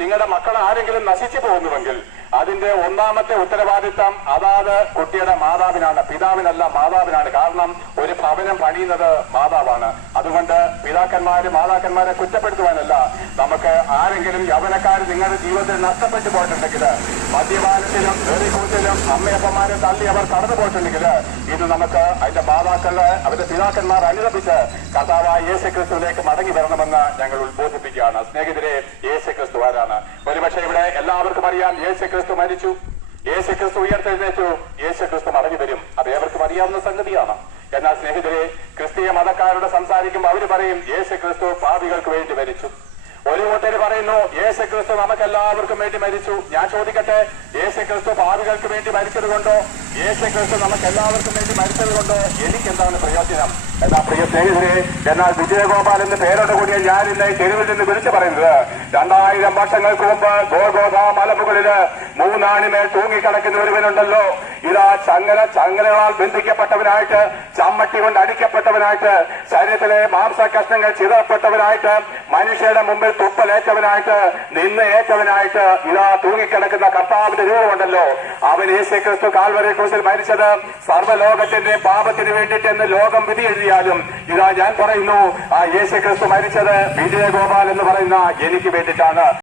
നിങ്ങളുടെ മക്കൾ ആരെങ്കിലും നശിച്ചു പോകുന്നുവെങ്കിൽ അതിന്റെ ഒന്നാമത്തെ ഉത്തരവാദിത്തം അതാത് കുട്ടിയുടെ മാതാവിനാണ്, പിതാവിനല്ല മാതാവിനാണ്. കാരണം ഒരു ഭവനം പണിയുന്നത് മാതാവാണ്. അതുകൊണ്ട് മാതാക്കന്മാരെ കുറ്റപ്പെടുത്തുവാനല്ല. നമുക്ക് ആരെങ്കിലും യൗവനക്കാർ നിങ്ങളുടെ ജീവിതത്തിൽ നഷ്ടപ്പെട്ടു പോയിട്ടുണ്ടെങ്കിൽ, മദ്യപാനത്തിലും വെറിക്കൂത്തിലും അമ്മയപ്പന്മാരെ തള്ളി അവർ കടന്നു പോയിട്ടുണ്ടെങ്കിൽ, ഇത് നമുക്ക് അതിന്റെ അവരുടെ പിതാക്കന്മാർ അനുദപിച്ച് കർത്താവായ യേശുക്രിസ്തുവിലേക്ക് മടങ്ങി വരണമെന്ന് ഞങ്ങൾ ഉദ്ബോധിപ്പിക്കുകയാണ്. സ്നേഹിതരെ, യേശുക്രിസ്തു ആരാണ്? ഒരുപക്ഷെ ഇവിടെ എല്ലാവർക്കും അറിയാം, യേശുക്രിസ്തു മരിച്ചു, യേശുക്രിസ്തു ഉയർത്തെഴുന്നേറ്റു, യേശുക്രിസ്തു മടങ്ങി വരും. അത് ഏവർക്കും അറിയാവുന്ന സംഗതിയാണ്. എന്നാൽ സ്നേഹിതരെ, ക്രിസ്തീയ മതക്കാരോട് സംസാരിക്കുമ്പോൾ അവർ പറയും യേശുക്രിസ്തു പാപികൾക്ക് വേണ്ടി മരിച്ചു. ഒരു കൂട്ടര് പറയുന്നു യേശുക്രിസ്തു നമുക്കെല്ലാവർക്കും വേണ്ടി മരിച്ചു. ഞാൻ ചോദിക്കട്ടെ, യേശുക്രിസ്തു പാപികൾക്ക് വേണ്ടി മരിച്ചത് കൊണ്ടോ യേശുക്രിസ്തു നമുക്കെല്ലാവർക്കും വേണ്ടി മരിച്ചത് കൊണ്ടോ എനിക്കെന്താണ് പ്രയോജനം? എന്നാ പ്രിയ സ്നേഹിതരെ, എന്നാൽ വിജയഗോപാൽ എന്ന പേരോട് കൂടിയ ഞാൻ ഇന്ന് തെരുവിൽ നിന്ന് വിളിച്ചു പറയുന്നത്, 2000 വർഷങ്ങൾക്ക് മുമ്പ് ഗോഗോഥ മലമുകളില് 3 ആണിമേൽ തൂങ്ങിക്കിടക്കുന്ന ഒരുവനുണ്ടല്ലോ. ഇതാ ചങ്ങലകളാൽ ബന്ധിക്കപ്പെട്ടവനായിട്ട്, ചമ്മട്ടി കൊണ്ട് അടിക്കപ്പെട്ടവനായിട്ട്, ശരീരത്തിലെ മാംസകഷ്ണങ്ങൾ ചിതറപ്പെട്ടവനായിട്ട്, മനുഷ്യരുടെ മുമ്പിൽ തുപ്പലേറ്റവനായിട്ട്, ഏറ്റവനായിട്ട് ഇതാ തൂങ്ങിക്കിടക്കുന്ന കർത്താവിന്റെ രൂപമുണ്ടല്ലോ. അവൻ യേശുക്രിസ്തു കാൽവരി ക്രൂശിൽ മരിച്ചത് സർവ്വലോകത്തിന്റെ പാപത്തിന് വേണ്ടിയിട്ടെന്ന് ലോകം വിധി എഴുതിയാലും ഇതാ ഞാൻ പറയുന്നു, ആ യേശുക്രിസ്തു മരിച്ചത് വിജയഗോപാൽ എന്ന് പറയുന്ന എനിക്ക് വേണ്ടിയിട്ടാണ്.